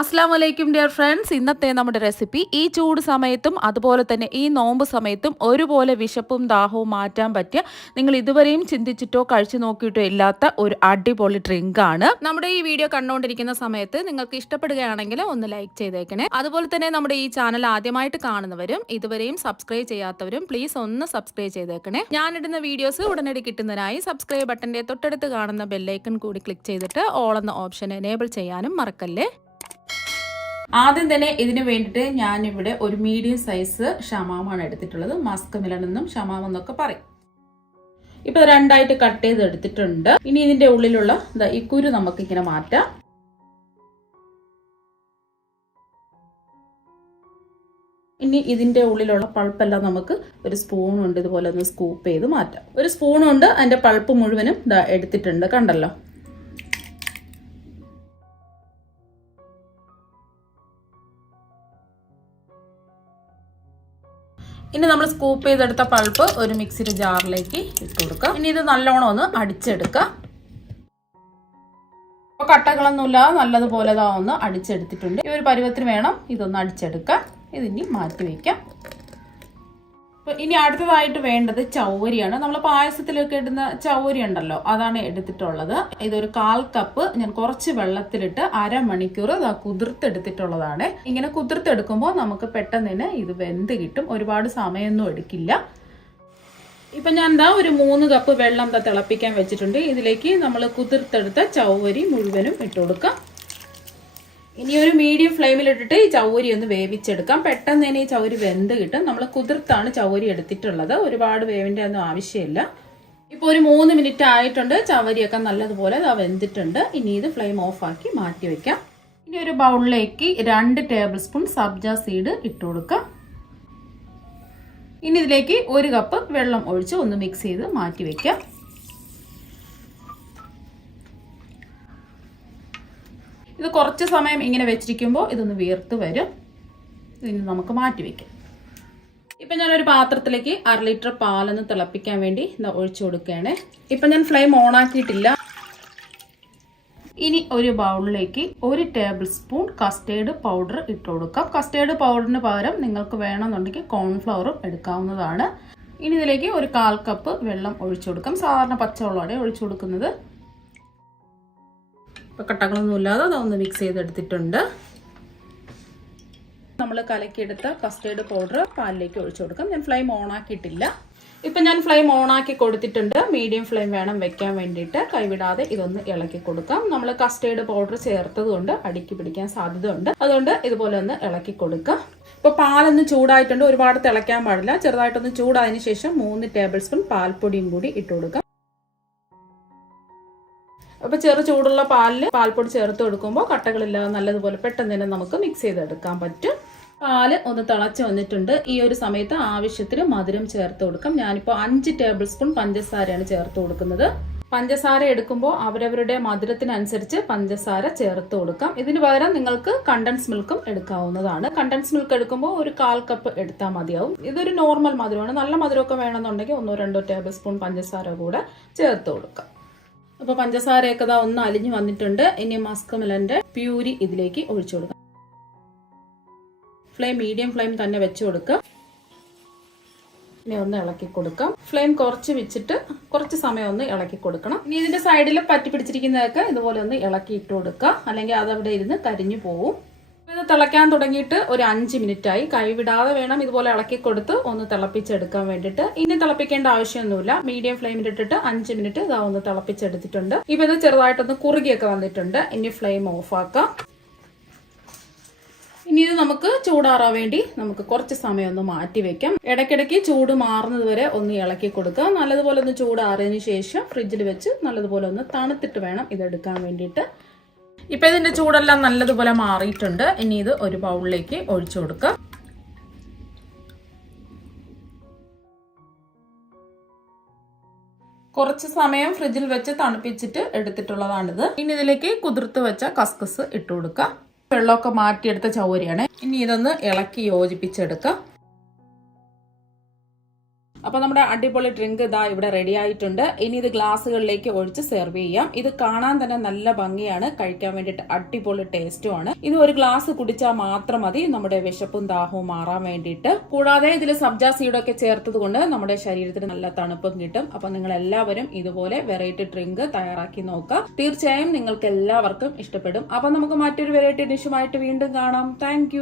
അസ്സാം വലൈക്കും dear friends. ഇന്നത്തെ നമ്മുടെ റെസിപ്പി ഈ ചൂട് സമയത്തും അതുപോലെ തന്നെ ഈ നോമ്പ് സമയത്തും ഒരുപോലെ വിശപ്പും ദാഹവും മാറ്റാൻ പറ്റിയ നിങ്ങൾ ഇതുവരെയും ചിന്തിച്ചിട്ടോ കഴിച്ചു നോക്കിയിട്ടോ ഇല്ലാത്ത ഒരു അടിപൊളി ഡ്രിങ്ക് ആണ്. നമ്മുടെ ഈ വീഡിയോ കണ്ടുകൊണ്ടിരിക്കുന്ന സമയത്ത് നിങ്ങൾക്ക് ഇഷ്ടപ്പെടുകയാണെങ്കിൽ ഒന്ന് ലൈക്ക് ചെയ്തേക്കണേ. അതുപോലെ തന്നെ നമ്മുടെ ഈ ചാനൽ ആദ്യമായിട്ട് കാണുന്നവരും ഇതുവരെയും സബ്സ്ക്രൈബ് ചെയ്യാത്തവരും പ്ലീസ് ഒന്ന് സബ്സ്ക്രൈബ് ചെയ്തേക്കണേ. ഞാനിടുന്ന വീഡിയോസ് ഉടനടി കിട്ടുന്നതിനായി സബ്സ്ക്രൈബ് ബട്ടന്റെ തൊട്ടടുത്ത് കാണുന്ന ബെല്ലൈക്കൺ കൂടി ക്ലിക്ക് ചെയ്തിട്ട് ഓൾ എന്ന ഓപ്ഷൻ എനേബിൾ ചെയ്യാനും മറക്കല്ലേ? ആദ്യം തന്നെ ഇതിന് വേണ്ടിയിട്ട് ഞാനിവിടെ ഒരു മീഡിയം സൈസ് ഷമാമാണ് എടുത്തിട്ടുള്ളത്. മാസ്ക് മിലണെന്നും ഷമാം എന്നൊക്കെ പറയും. ഇപ്പൊ രണ്ടായിട്ട് കട്ട് ചെയ്ത് എടുത്തിട്ടുണ്ട്. ഇനി ഇതിന്റെ ഉള്ളിലുള്ള ഈ കുരു നമുക്ക് ഇങ്ങനെ മാറ്റാം. ഇനി ഇതിന്റെ ഉള്ളിലുള്ള പൾപ്പെല്ലാം നമുക്ക് ഒരു സ്പൂൺ കൊണ്ട് ഇതുപോലെ ഒന്ന് സ്കൂപ്പ് ചെയ്ത് മാറ്റാം. ഒരു സ്പൂൺ കൊണ്ട് അതിന്റെ പൾപ്പ് മുഴുവനും എടുത്തിട്ടുണ്ട്. കണ്ടല്ലോ? ഇനി നമ്മൾ സ്കൂപ്പ് ചെയ്തെടുത്ത പൾപ്പ് ഒരു മിക്സിയുടെ ജാറിലേക്ക് ഇട്ട് കൊടുക്കുക ഇനി ഇത് നല്ലോണം ഒന്ന് അടിച്ചെടുക്കുക അപ്പോൾ കട്ടകളൊന്നുമില്ലാതെ നല്ലതുപോലെ ഒന്ന് അടിച്ചെടുത്തിട്ടുണ്ട്. ഈ ഒരു പരുവത്തിന് വേണം ഇതൊന്ന് അടിച്ചെടുക്കുക ഇതിനി മാറ്റി വയ്ക്കാം. അപ്പോൾ ഇനി അടുത്തതായിട്ട് വേണ്ടത് ചൗരിയാണ് നമ്മൾ പായസത്തിലൊക്കെ ഇടുന്ന ചൗരി ഉണ്ടല്ലോ അതാണ് എടുത്തിട്ടുള്ളത്. ഇതൊരു കാൽ കപ്പ് ഞാൻ കുറച്ച് വെള്ളത്തിലിട്ട് അരമണിക്കൂർ ഇതാ കുതിർത്തെടുത്തിട്ടുള്ളതാണ്. ഇങ്ങനെ കുതിർത്തെടുക്കുമ്പോൾ നമുക്ക് പെട്ടെന്ന് തന്നെ ഇത് വെന്ത് കിട്ടും. ഒരുപാട് സമയമൊന്നും എടുക്കില്ല. ഇപ്പൊ ഞാൻ എന്താ ഒരു മൂന്ന് കപ്പ് വെള്ളം തിളപ്പിക്കാൻ വെച്ചിട്ടുണ്ട്. ഇതിലേക്ക് നമ്മൾ കുതിർത്തെടുത്ത ചൗവരി മുഴുവനും ഇട്ട് കൊടുക്കാം. ഇനി ഒരു മീഡിയം ഫ്ലെയിമിലിട്ടിട്ട് ഈ ചൗരി ഒന്ന് വേവിച്ചെടുക്കാം. പെട്ടെന്ന് തന്നെ ഈ ചൗരി വെന്ത് കിട്ടും. നമ്മൾ കുതിർത്താണ് ചൗരി എടുത്തിട്ടുള്ളത്. ഒരുപാട് വേവിന്റെ ഒന്നും ആവശ്യമില്ല. ഇപ്പോൾ ഒരു മൂന്ന് മിനിറ്റ് ആയിട്ടുണ്ട്. ചവരിയൊക്കെ നല്ലതുപോലെ അത് വെന്തിട്ടുണ്ട്. ഇനി ഇത് ഫ്ലെയിം ഓഫാക്കി മാറ്റി വയ്ക്കാം ഇനി ഒരു ബൗളിലേക്ക് രണ്ട് ടേബിൾ സ്പൂൺ സബ്ജ സീഡ് ഇട്ട് കൊടുക്കാം. ഇനി ഇതിലേക്ക് ഒരു കപ്പ് വെള്ളം ഒഴിച്ച് ഒന്ന് മിക്സ് ചെയ്ത് മാറ്റി വെക്കാം. ഇത് കുറച്ച് സമയം ഇങ്ങനെ വെച്ചിരിക്കുമ്പോൾ ഇതൊന്ന് വീർത്ത് വരും. ഇതിന് നമുക്ക് മാറ്റി വെക്കാം. ഇപ്പം ഞാനൊരു പാത്രത്തിലേക്ക് അര ലിറ്റർ പാലൊന്ന് തിളപ്പിക്കാൻ വേണ്ടി ഇതാ ഒഴിച്ചു കൊടുക്കുകയാണ്. ഇപ്പം ഞാൻ ഫ്ലെയിം ഓൺ ആക്കിയിട്ടില്ല. ഇനി ഒരു ബൗളിലേക്ക് ഒരു ടേബിൾ സ്പൂൺ കസ്റ്റേർഡ് പൗഡർ ഇട്ട് കൊടുക്കാം. കസ്റ്റേർഡ് പൗഡറിന് പകരം നിങ്ങൾക്ക് വേണമെന്നുണ്ടെങ്കിൽ കോൺഫ്ലവറും എടുക്കാവുന്നതാണ്. ഇനി ഇതിലേക്ക് ഒരു കാൽ കപ്പ് വെള്ളം ഒഴിച്ചു കൊടുക്കാം. സാധാരണ പച്ചവെള്ളമാണ് ഒഴിച്ചു കൊടുക്കുന്നത്. ഇപ്പോൾ കട്ടകളൊന്നും ഇല്ലാതെ അതൊന്ന് മിക്സ് ചെയ്തെടുത്തിട്ടുണ്ട്. നമ്മൾ കലക്കിയെടുത്ത കസ്റ്റേർഡ് പൗഡർ പാലിലേക്ക് ഒഴിച്ചു കൊടുക്കാം. ഞാൻ ഫ്ലെയിം ഓൺ ആക്കിയിട്ടില്ല. ഇപ്പം ഞാൻ ഫ്ലെയിം ഓൺ ആക്കി കൊടുത്തിട്ടുണ്ട്. മീഡിയം ഫ്ലെയിം വേണം വെക്കാൻ വേണ്ടിയിട്ട്. കൈവിടാതെ ഇതൊന്ന് ഇളക്കി കൊടുക്കാം. നമ്മൾ കസ്റ്റേർഡ് പൗഡർ ചേർത്തത് കൊണ്ട് അടുക്കി പിടിക്കാൻ സാധ്യതയുണ്ട്. അതുകൊണ്ട് ഇതുപോലെ ഒന്ന് ഇളക്കി കൊടുക്കാം. ഇപ്പോൾ പാലൊന്ന് ചൂടായിട്ടുണ്ട്. ഒരുപാട് തിളയ്ക്കാൻ പാടില്ല. ചെറുതായിട്ടൊന്ന് ചൂടായതിനു ശേഷം മൂന്ന് ടേബിൾ സ്പൂൺ പാൽപ്പൊടിയും കൂടി ഇട്ട് കൊടുക്കാം. അപ്പോൾ ചെറു ചൂടുള്ള പാലിൽ പാൽപ്പൊടി ചേർത്ത് കൊടുക്കുമ്പോൾ കട്ടകളില്ലാതെ നല്ലതുപോലെ പെട്ടെന്ന് തന്നെ നമുക്ക് മിക്സ് ചെയ്തെടുക്കാൻ പറ്റും. പാൽ ഒന്ന് തിളച്ച് വന്നിട്ടുണ്ട്. ഈ ഒരു സമയത്ത് ആവശ്യത്തിന് മധുരം ചേർത്ത് കൊടുക്കാം. ഞാനിപ്പോൾ അഞ്ച് ടേബിൾ സ്പൂൺ പഞ്ചസാരയാണ് ചേർത്ത് കൊടുക്കുന്നത്. പഞ്ചസാര എടുക്കുമ്പോൾ അവരവരുടെ മധുരത്തിനനുസരിച്ച് പഞ്ചസാര ചേർത്ത് കൊടുക്കാം. ഇതിന് പകരം നിങ്ങൾക്ക് കണ്ടൻസ് മിൽക്കും എടുക്കാവുന്നതാണ്. കണ്ടൻസ് മിൽക്ക് എടുക്കുമ്പോൾ ഒരു കാൽ കപ്പ് എടുത്താൽ മതിയാവും. ഇതൊരു നോർമൽ മധുരമാണ്. നല്ല മധുരമൊക്കെ വേണമെന്നുണ്ടെങ്കിൽ ഒന്നോ രണ്ടോ ടേബിൾ സ്പൂൺ പഞ്ചസാര കൂടെ ചേർത്ത് കൊടുക്കാം. അപ്പോൾ പഞ്ചസാരയൊക്കെ ഇതാ ഒന്ന് അലിഞ്ഞു വന്നിട്ടുണ്ട്. ഇനി മസ്ക് പ്യൂരി ഇതിലേക്ക് ഒഴിച്ചു കൊടുക്കാം. ഫ്ലെയിം മീഡിയം ഫ്ലെയിം തന്നെ വെച്ച് കൊടുക്കുക ഇനി ഒന്ന് ഇളക്കി കൊടുക്കാം. ഫ്ലെയിം കുറച്ച് വെച്ചിട്ട് കുറച്ച് സമയം ഒന്ന് ഇളക്കി കൊടുക്കണം. ഇനി ഇതിന്റെ സൈഡിൽ പറ്റി പിടിച്ചിരിക്കുന്നതൊക്കെ ഇതുപോലെ ഒന്ന് ഇളക്കി ഇട്ട് കൊടുക്കുക അല്ലെങ്കിൽ അതവിടെ ഇരുന്ന് കരിഞ്ഞു പോവും. തിളയ്ക്കാൻ തുടങ്ങിയിട്ട് ഒരു അഞ്ച് മിനിറ്റ് ആയി കൈവിടാതെ വേണം ഇതുപോലെ ഇളക്കി കൊടുത്ത് ഒന്ന് തിളപ്പിച്ചെടുക്കാൻ വേണ്ടിയിട്ട്. ഇനി തിളപ്പിക്കേണ്ട ആവശ്യമൊന്നുമില്ല. മീഡിയം ഫ്ലെയിമിൽ ഇട്ടിട്ട് അഞ്ച് മിനിറ്റ് ഇതാ ഒന്ന് തിളപ്പിച്ചെടുത്തിട്ടുണ്ട്. ഇപ്പൊ ഇത് ചെറുതായിട്ടൊന്ന് കുറുകിയൊക്കെ വന്നിട്ടുണ്ട്. ഇനി ഫ്ലെയിം ഓഫ് ആക്കാം. ഇനി ഇത് നമുക്ക് ചൂടാറാൻ വേണ്ടി നമുക്ക് കുറച്ച് സമയം ഒന്ന് മാറ്റി വെക്കാം. ഇടയ്ക്കിടയ്ക്ക് ചൂട് മാറുന്നത് വരെ ഒന്ന് ഇളക്കി കൊടുക്കുക. നല്ലതുപോലെ ഒന്ന് ചൂടാറിയതിനു ശേഷം ഫ്രിഡ്ജിൽ വെച്ച് നല്ലതുപോലെ ഒന്ന് തണുത്തിട്ട് വേണം ഇതെടുക്കാൻ വേണ്ടിയിട്ട്. ഇപ്പൊ ഇതിന്റെ ചൂടെല്ലാം നല്ലതുപോലെ മാറിയിട്ടുണ്ട്. ഇനി ഇത് ഒരു ബൗളിലേക്ക് ഒഴിച്ചു കൊടുക്കുക കുറച്ച് സമയം ഫ്രിഡ്ജിൽ വെച്ച് തണുപ്പിച്ചിട്ട് എടുത്തിട്ടുള്ളതാണിത്. ഇനി ഇതിലേക്ക് കുതിർത്ത് വെച്ച കസ്കസ് ഇട്ട് കൊടുക്കുക വെള്ളമൊക്കെ മാറ്റിയെടുത്ത ചൗരിയാണ് ഇനി ഇതൊന്ന് ഇളക്കി യോജിപ്പിച്ചെടുക്കുക അപ്പൊ നമ്മുടെ അടിപൊളി ഡ്രിങ്ക് ഇതാ ഇവിടെ റെഡി ആയിട്ടുണ്ട്. ഇനി ഇത് ഗ്ലാസ്സുകളിലേക്ക് ഒഴിച്ച് സെർവ് ചെയ്യാം. ഇത് കാണാൻ തന്നെ നല്ല ഭംഗിയാണ്. കഴിക്കാൻ വേണ്ടിയിട്ട് അടിപൊളി ടേസ്റ്റുമാണ് ഇത് ഒരു ഗ്ലാസ് കുടിച്ചാൽ മാത്രം മതി. നമ്മുടെ വിശപ്പും ദാഹവും മാറാൻ വേണ്ടിയിട്ട്. കൂടാതെ ഇതിൽ സബ്ജാ സീഡൊക്കെ ചേർത്തത് കൊണ്ട് നമ്മുടെ ശരീരത്തിന് നല്ല തണുപ്പും കിട്ടും. അപ്പൊ നിങ്ങൾ എല്ലാവരും ഇതുപോലെ വെറൈറ്റി ഡ്രിങ്ക് തയ്യാറാക്കി നോക്കുക. തീർച്ചയായും നിങ്ങൾക്ക് എല്ലാവർക്കും ഇഷ്ടപ്പെടും. അപ്പൊ നമുക്ക് മറ്റൊരു വെറൈറ്റി ഡിഷുമായിട്ട് വീണ്ടും കാണാം. താങ്ക്